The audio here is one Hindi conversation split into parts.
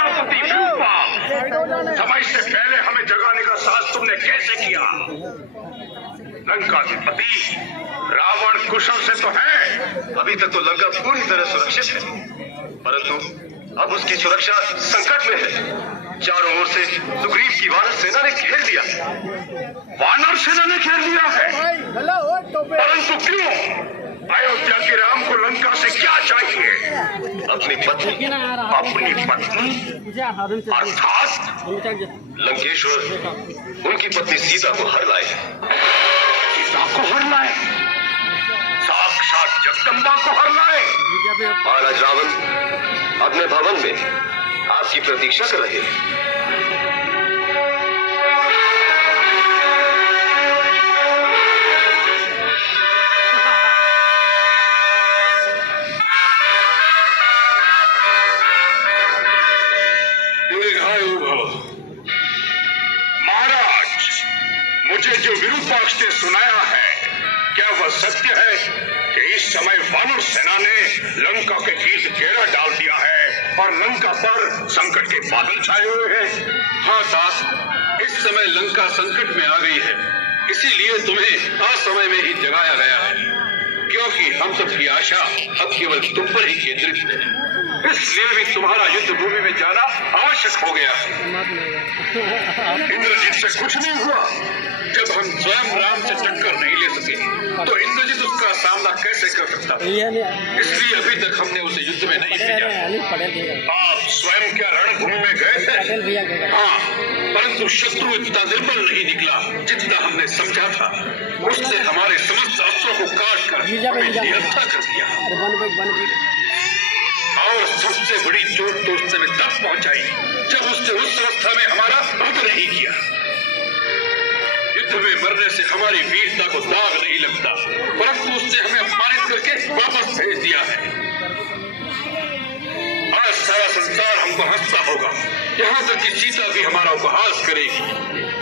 सेनापति विरूपाक्ष, समय से पहले हमें जगाने का साहस तुमने कैसे किया? लंकाधिपति रावण कुशल से तो है। अभी तक तो लंका पूरी तरह सुरक्षित है, परंतु अब उसकी सुरक्षा संकट में है। चारों ओर से सुग्रीव की वानर सेना ने घेर लिया। वानर सेना ने घेर लिया है, परंतु क्यों? अयोध्या के राम को लंका से क्या चाहिए? अपनी पत्नी। अपनी पत्नी अर्थात लंकेश्वर उनकी पत्नी सीता को हर लाए। सीता को हर लाए? साक्षात जगदम्बा को हर लाए? महाराज रावण अपने भवन में आपकी प्रतीक्षा कर रहे हैं। महाराज, मुझे जो विरूपाक्ष ने सुनाया है, क्या वह सत्य है कि इस समय वानर सेना ने लंका के गिर्द घेरा डाल दिया है और लंका पर संकट के बादल छाए हुए हैं? हाँ साहब, इस समय लंका संकट में आ गई है, इसीलिए तुम्हें असमय में ही जगाया गया है, क्योंकि हम सबकी आशा अब केवल तुम पर ही केंद्रित है। इसलिए भी तुम्हारा युद्ध भूमि में जाना आवश्यक हो गया है। इंद्रजीत से कुछ नहीं हुआ? जब हम स्वयं राम से टक्कर नहीं ले सके, तो इंद्रजीत उसका सामना कैसे कर सकता? इसलिए अभी तक हमने उसे युद्ध में नहीं भेजा। आप स्वयं क्या रणभूमि में गए थे? हाँ, परंतु शत्रु इतना निर्बल नहीं निकला जितना हमने समझा था। उसने हमारे समस्त अस्त्रों को काट कर हमें निहत्था कर दिया। और सबसे बड़ी चोट तो उसने तब पहुंचाई जब उसने उस अवस्था में हमारा वध नहीं किया। युद्ध में मरने से हमारी वीरता को दाग नहीं लगता, परंतु उसने हमें अपमानित करके वापस भेज दिया है। आज सारा संसार हमको हंसता होगा, यहाँ तक कि सीता भी हमारा उपहास करेगी।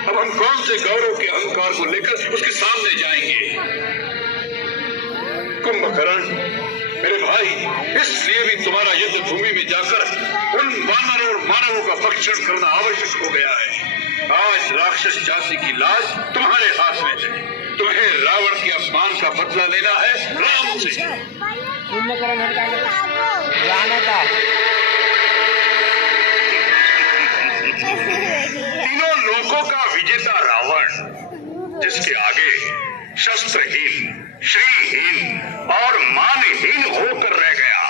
अब हम कौन से गौरव के अहंकार को लेकर उसके सामने जाएंगे? कुंभकर्ण मेरे भाई, इसलिए भी तुम्हारा युद्ध भूमि में जाकर उन वानरों और मानवों का भक्षण करना आवश्यक हो गया है। आज राक्षस जाति की लाज तुम्हारे हाथ में है। तुम्हें रावण के अपमान का बदला लेना है राम से। तीनों लोकों का विजेता रावण, जिसके आगे शस्त्रहीन, श्रीहीन और मानहीन होकर रह गया,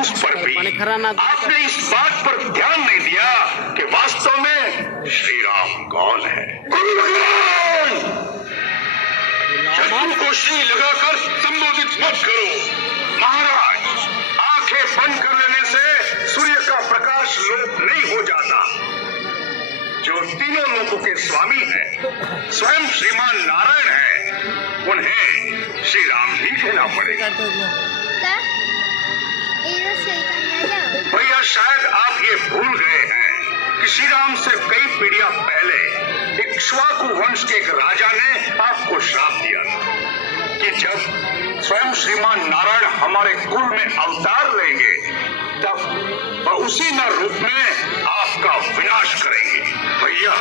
उस पर भी आपने इस बात पर ध्यान नहीं दिया कि वास्तव में श्री राम कौन है। शत्रु को श्री लगाकर संबोधित मत करो। महाराज, आंखें बंद कर लेने से सूर्य का प्रकाश लोप नहीं हो जाता। जो तीनों लोगों के स्वामी हैं, स्वयं श्रीमान नारायण हैं, उन्हें श्री राम ही कहना पड़ेगा। भैया, शायद आप ये भूल गए हैं कि श्री राम से कई पीढ़ियां पहले इक्ष्वाकु वंश के एक राजा ने आपको श्राप दिया था कि जब स्वयं श्रीमान नारायण हमारे कुल में अवतार लेंगे, तब वह उसी न रूप में आपका विनाश करेंगे। भैया,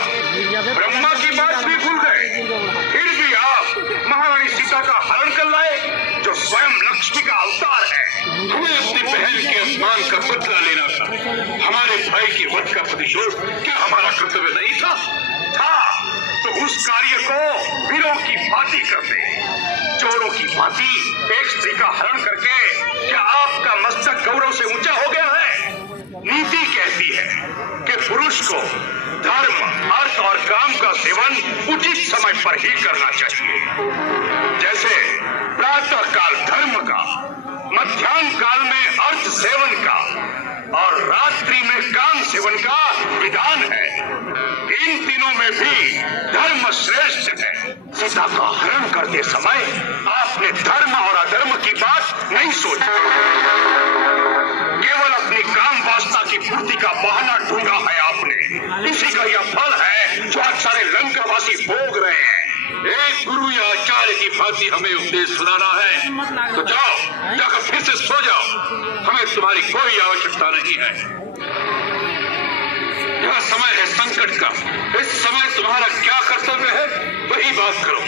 ब्रह्मा की बात भी भूल गए, फिर भी आप महारानी सीता का हरण कर लाए, जो स्वयं लक्ष्मी का अवतार है। हमें अपनी बहन के अपमान का बदला लेना था। हमारे भाई के वध का प्रतिशोध क्या हमारा कर्तव्य नहीं था? तो उस कार्य को वीरों की भांति करते, चोरों की भांति एक स्त्री का हरण करके क्या आपका मस्तक गौरव से ऊंचा हो गया है? नीति कहती है कि पुरुष को धर्म, अर्थ और काम का सेवन उचित समय पर ही करना चाहिए। जैसे प्रातः काल धर्म का, मध्याह्न काल में अर्थ सेवन का और रात्रि में काम सेवन का विधान है। इन तीनों में भी धर्म श्रेष्ठ है। सीता का हरण करते समय आपने धर्म और अधर्म की बात नहीं सोची, केवल अपनी काम वासना की पूर्ति का बहाना ढूंढा है आपने। इसी का यह फल है जो आज सारे लंकावासी भोग रहे हैं। एक गुरु या आचार्य की भांति हमें उपदेश सुनाना है तो जाकर फिर से सो जाओ। हमें तुम्हारी कोई आवश्यकता नहीं है। समय है संकट का। इस समय तुम्हारा क्या कर्तव्य है वही बात करो।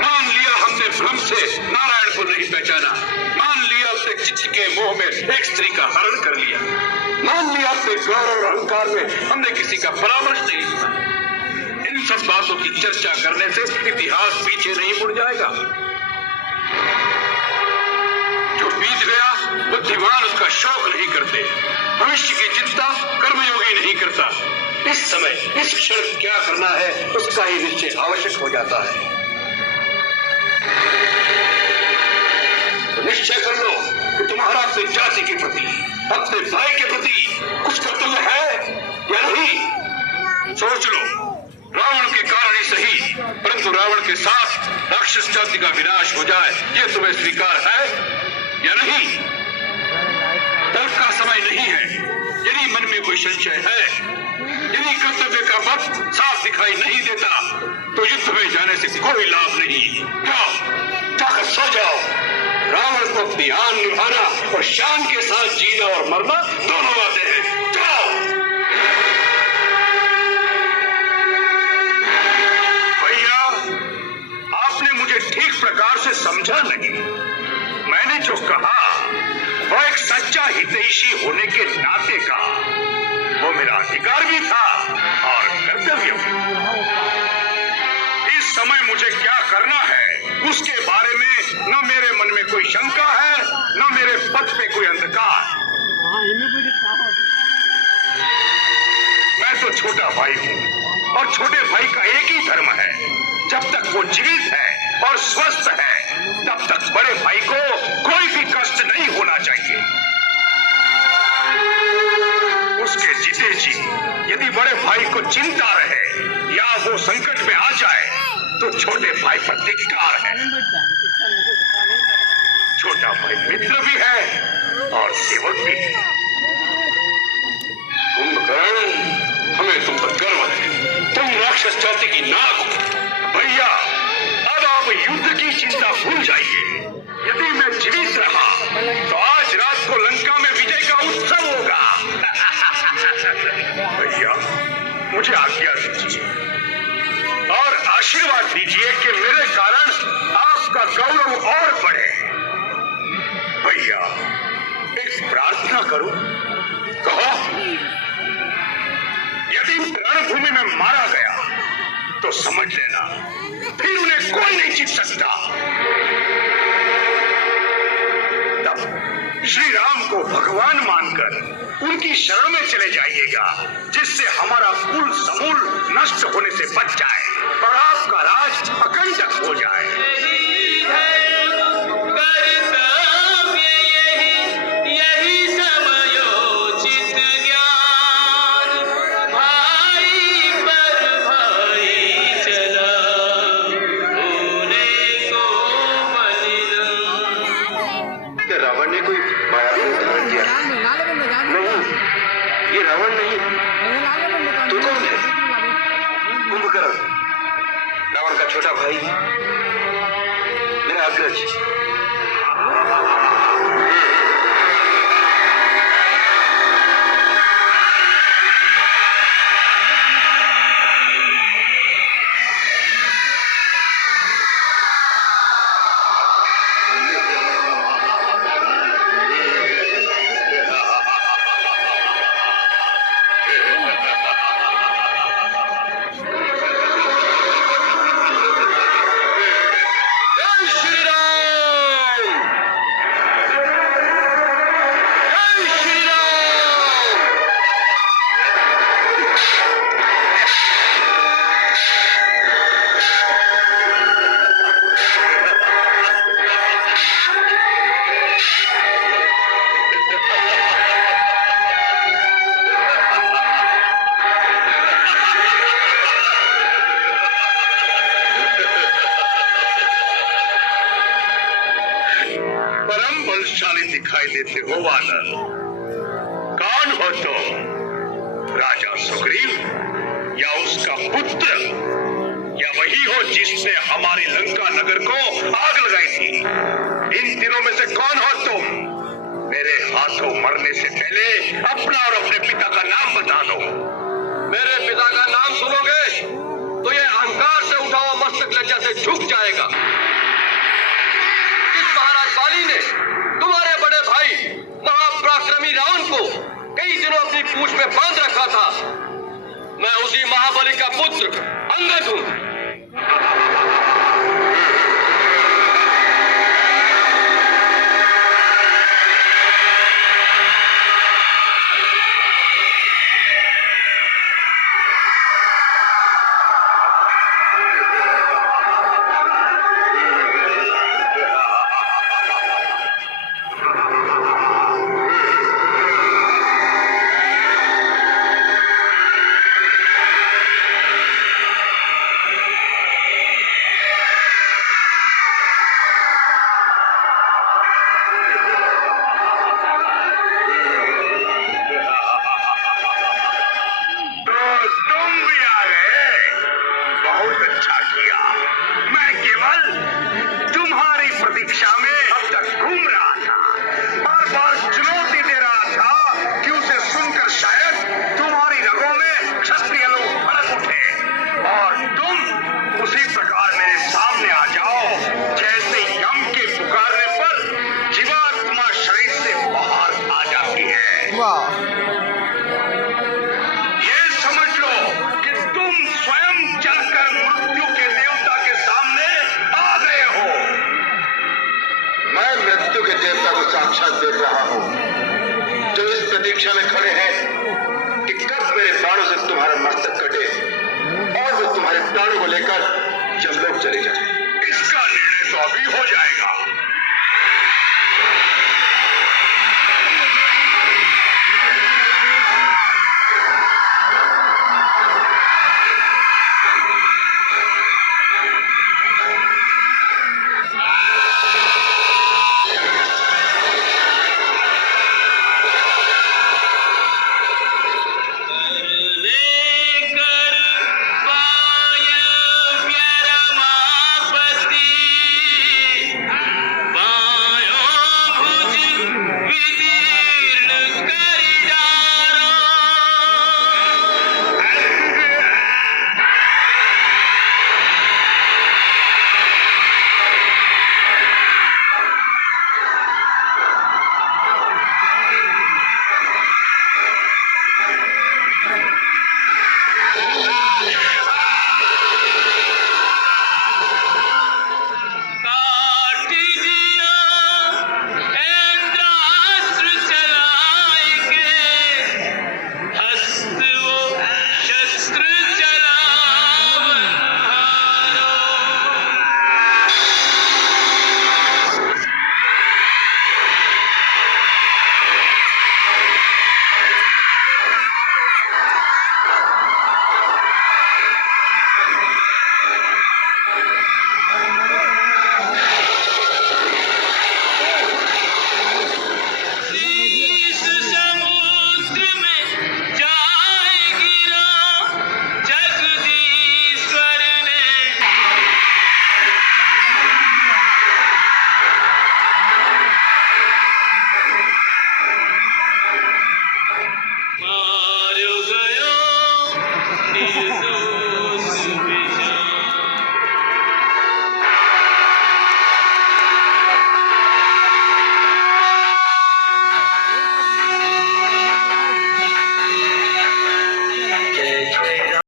मान लिया हमने भ्रम से नारायण को नहीं पहचाना, मान लिया अपने चित्त के मोह में एक स्त्री का हरण कर लिया, मान लिया अपने गौरव और अहंकार में हमने किसी का परामर्श नहीं सुना। इन सब बातों की चर्चा करने से इतिहास पीछे नहीं मुड़ जाएगा। जो बीत गया बुद्धिमान उसका शोक नहीं करते, भविष्य की चिंता कर्मयोगी नहीं करता। इस समय इस क्षण क्या करना है उसका ही निश्चय आवश्यक हो जाता है। तो निश्चय कर लो कि तुम्हारा अपनी जाति के प्रति, अपने भाई के प्रति कुछ कर्तव्य है या नहीं। सोच लो, रावण के कारण ही सही, परंतु रावण के साथ राक्षस जाति का विनाश हो जाए यह तुम्हें स्वीकार है या नहीं। तर्क का समय नहीं है। यदि मन में कोई संशय है, यदि कर्तव्य का पथ साफ दिखाई नहीं देता, तो युद्ध में जाने से कोई लाभ नहीं। जाओ, जाकर सो जाओ। रावण को अपनी आन निभाना और शान के साथ जीना और मरना दोनों आते हैं। जाओ। भैया, आपने मुझे ठीक प्रकार से समझा नहीं। मैंने जो कहा वो एक सच्चा हितैषी होने के नाते कहा। वो मेरा अधिकार भी था और कर्तव्य भी। इस समय मुझे क्या करना है उसके बारे में न मेरे मन में कोई शंका है, न मेरे पथ पे कोई अंधकार। मैं तो छोटा भाई हूँ और छोटे भाई का एक ही धर्म है, जब तक वो जीवित है और स्वस्थ है तब तक बड़े भाई को कोई भी कष्ट नहीं होना चाहिए। उसके जीते जी यदि बड़े भाई को चिंता रहे या वो संकट में आ जाए तो छोटे भाई पर धिक्कार है। छोटा भाई मित्र भी है और सेवक भी है। कुंभकर्ण, हमें तुम पर गर्व है। तुम राक्षस जाति की नाक हो। भैया, अब आप युद्ध की चिंता भूल जाइए। यदि मैं जीवित रहा तो आज रात को लंका में विजय का उत्सव होगा। भैया, मुझे आज्ञा दीजिए और आशीर्वाद दीजिए कि मेरे कारण आपका गौरव और बढ़े। भैया, एक प्रार्थना करूं? कहो। यदि रणभूमि में मारा गया तो समझ लेना फिर उन्हें कोई नहीं जीत सकता। तब श्री राम को भगवान मानकर उनकी शरण में चले जाइएगा, जिससे हमारा कुल समूल नष्ट होने से बच जाए और आपका राज अखंड हो जाए। रावण ने कोई मायावी धारण किया? नहीं, ये रावण नहीं। तू कौन है? कुंभकर्ण, रावण का छोटा भाई, मेरा अग्रज। दिखाई देते हो वानर? कौन हो तुम? राजा सुग्रीव या उसका पुत्र, या वही हो जिसने हमारी लंका नगर को आग लगाई थी? इन तीनों में से कौन हो तुम? मेरे हाथों मरने से पहले अपना और अपने पिता का नाम झुक जाएगा। इस महाराज बाली ने तुम्हारे बड़े भाई महापराक्रमी रावण को कई दिनों अपनी पूंछ में बांध रखा था। मैं उसी महाबली का पुत्र अंगद हूं। ये समझ लो कि तुम स्वयं चलकर मृत्यु के देवता के सामने आ गए हो। मैं मृत्यु के देवता को साक्षात देख रहा हूं, जो इस प्रतीक्षा में खड़े हैं कि कब मेरे बाणों से तुम्हारा मस्तक कटे और वो तुम्हारे प्राणों को लेकर जमलोक चले जाए। इसका निर्णय तो अभी हो जाएगा।